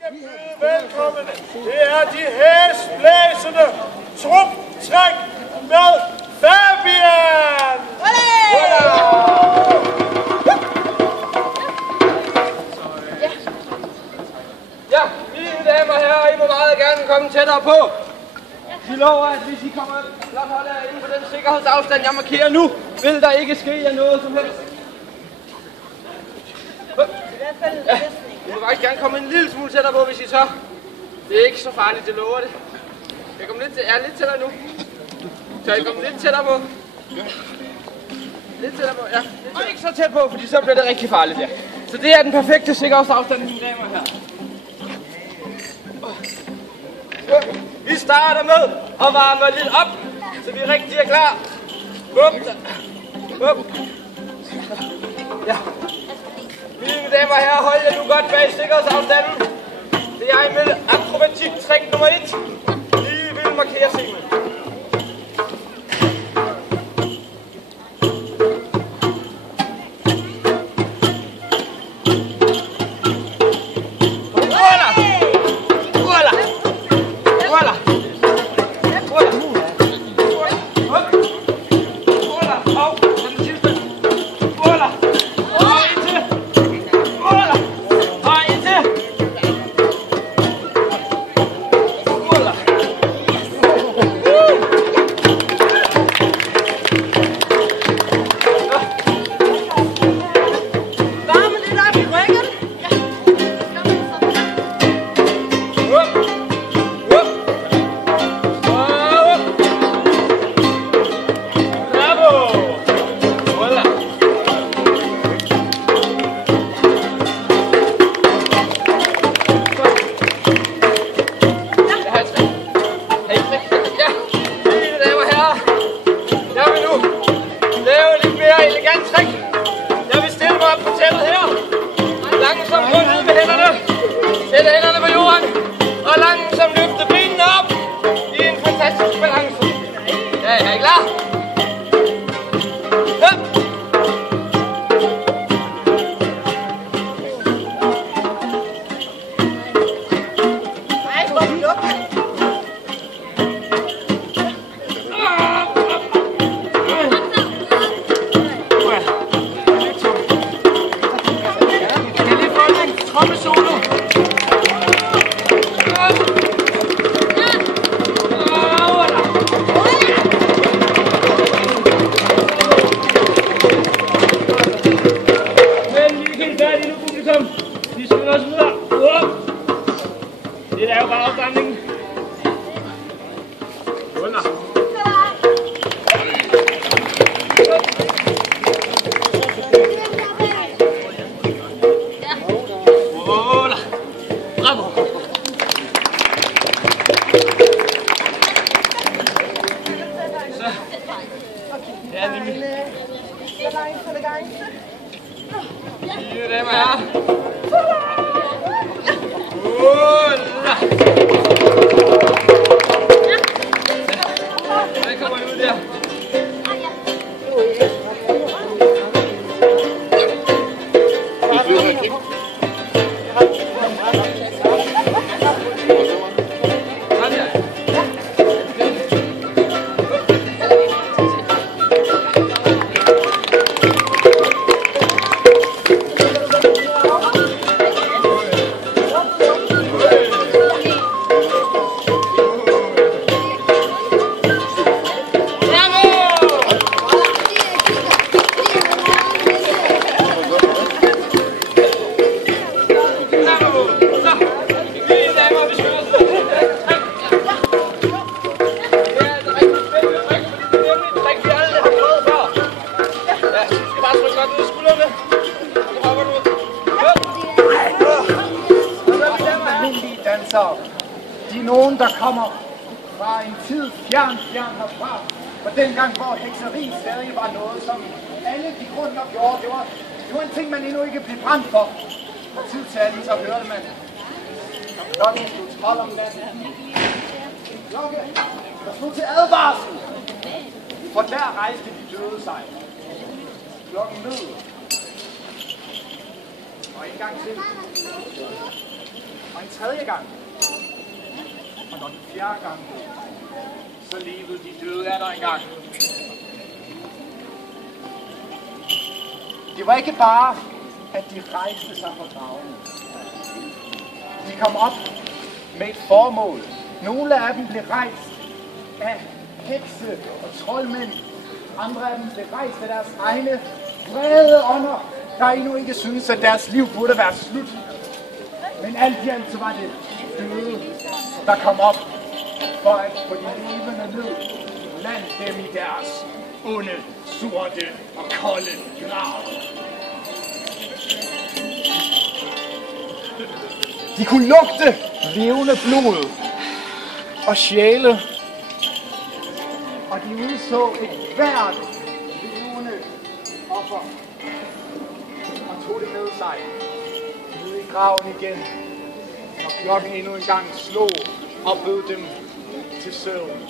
Velkommen. Det er de hæsblæsende trumtræk med Fabian. Ja, mine damer og herrer, I må meget gerne komme tættere på. Vi lover, at hvis I kommer blot holde jer inden for den sikkerhedsafstand, jeg markerer nu, vil der ikke ske jer noget som helst. Ja, I må faktisk gerne komme en lille smule tættere på, hvis I tør. Det er ikke så farligt, det lover det. Jeg kommer lidt tættere nu. Tør I komme lidt tættere på? Lidt tættere på, ja. Og ikke så tæt på, fordi så bliver det rigtig farligt, ja. Så det er den perfekte sikkerhedsafstand, mine damer og herrer. Vi starter med at varme lidt op, så vi rigtig er klar. Bup. Ja. Mine damer og herrer, hold jer nu godt bag sikkerhedsafstanden. Det er jeg med akrobatik-trick nummer 1. I vil markere scenen. De er nogen, der kommer fra en tid fjern herfra. For dengang, hvor hekseri stadig var noget, som alle de grunder gjorde. Det var en ting, man endnu ikke blev brændt for. Fra tid til anden, så hørte man klokken stod 12 om natten. En klokke, der stod til advarsel. For der rejste de døde sig. Klokken lød. Og en gang til. Og en tredje gang. Og når den fjerde gang, så levede de døde af der engang. Det var ikke bare, at de rejste sig fra gravene. De kom op med et formål. Nogle af dem blev rejst af hekse og troldmænd. Andre af dem blev rejst af deres egne vrede ånder, der endnu ikke synes, at deres liv burde være slut. Men alt i alt så var det døde, der kom op for at få de levende ned blandt dem i deres onde, sorte og kolde grav. De kunne lugte levende blod og sjæle, og de udså et hvert levende offer og tog det med sig ned i graven igen, og klokken endnu en gang slog og bød dem til søvn.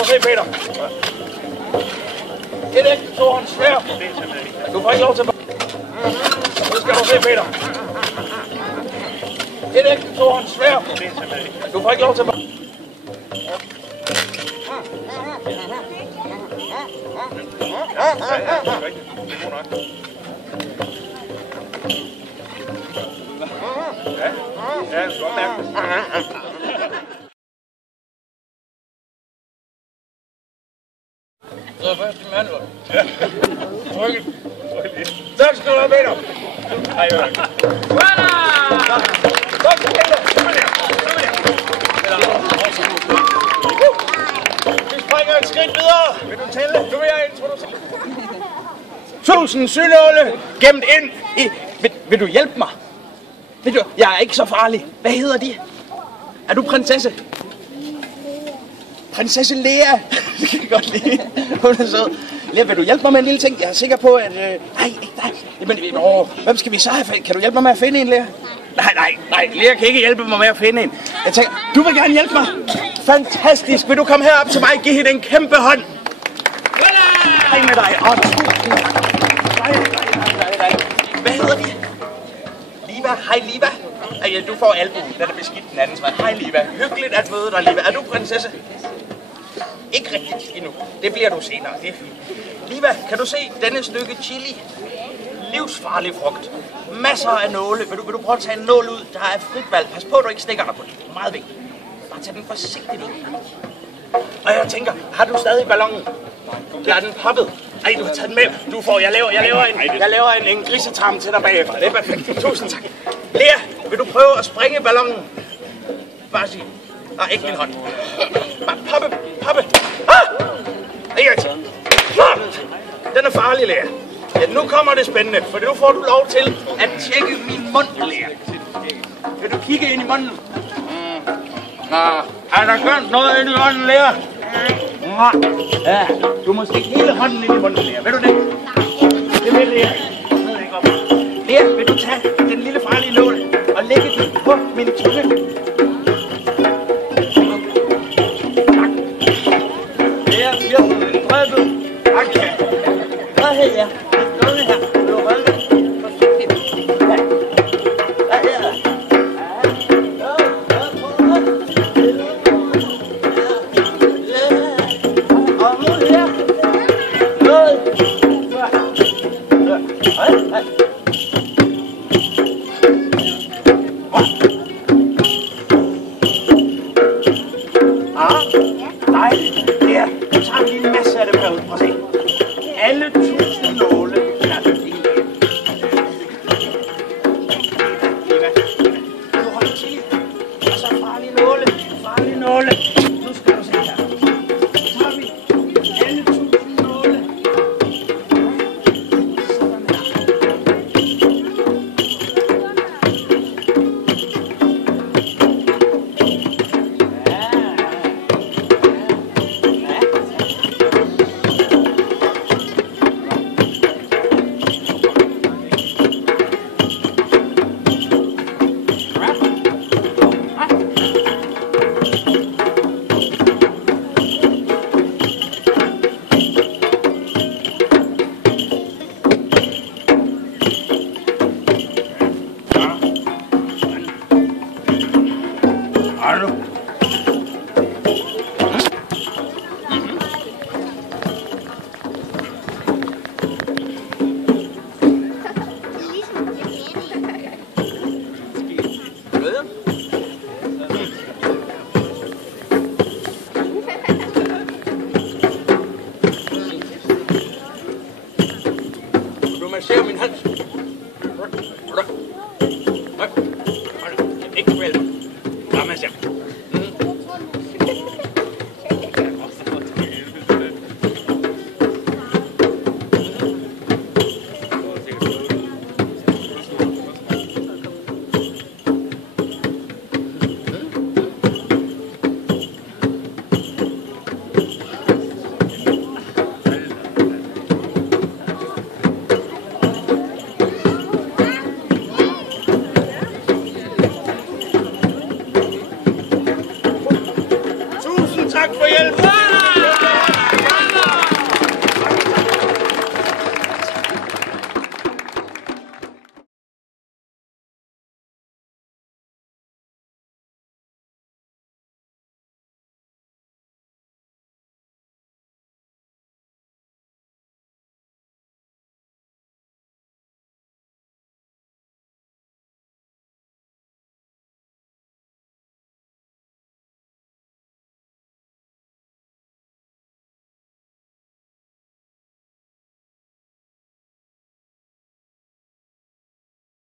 du se, Peter. Et ægte tohånds sværd. Du får ikke lov til... Nu skal du se, Peter. Et ægte tohånds sværd. Du får ikke lov til... Ja, du skal godt mærke det. Så først i mandler. Ja. Trykket. Tak skal du have, Peter. Hej, Jørgen. Tak skal du have. Kom her. Vi springer et skridt videre. Vil du tælle? Nu vil jeg introducere. 1000 synåle gemt ind i... Vil du hjælpe mig? Ved du, jeg er ikke så farlig. Hvad hedder de? Er du prinsesse? Prinsesse Lea. Det kan jeg godt lide. Hun er sød. Lea, vil du hjælpe mig med en lille ting? Jeg er sikker på, at... Nej. Jamen, hvem skal vi så have? Kan du hjælpe mig med at finde en, Lea? Nej. Lea kan ikke hjælpe mig med at finde en. Jeg tænker, du vil gerne hjælpe mig. Fantastisk. Vil du komme herop til mig og give hende en kæmpe hånd? Hej med dig. Nej. Hvad hedder de? Liva. Hej, Liva. Ej, du får albuen. Den er beskidt den andens vej. Hej, Liva. Hyggeligt at møde dig, Liva. Er du prinsesse? Ikke rigtigt endnu. Det bliver du senere. Det er fint. Liva, kan du se denne stykke chili? Livsfarlig frugt. Masser af nåle. Vil du prøve at tage en nål ud? Der er frit valg. Pas på, at du ikke stikker dig på den. Meget vigtigt. Bare tag den forsigtigt ud. Og jeg tænker, har du stadig ballonen? Der er den poppet. Ej, du har taget den med. Du får, jeg laver en grisetarm til dig bagefter. Det er perfekt. Tusind tak. Lea, vil du prøve at springe ballonen? Bare sig. Nej, ikke min hånd. Bare poppe. Ikke rigtig. Den er farlig, Lea. Ja, nu kommer det spændende, for nu får du lov til at tjekke min mund, Lea. Vil du kigge ind i munden? Er der kønt noget ind i munden, Lea? Ja, du må stikke hele hånden ind i munden, Lea. Ved du det? Det vil Lea. Lea, vil du tage den lille farlige nål og lægge den på min tunge? Tak. Lea, bliver drøbet. Tak. Hvad hedder jeg? Noget her. Vil du holde det? Ser min hals. Ikke vel. Lad mig se. Tak for hjælp.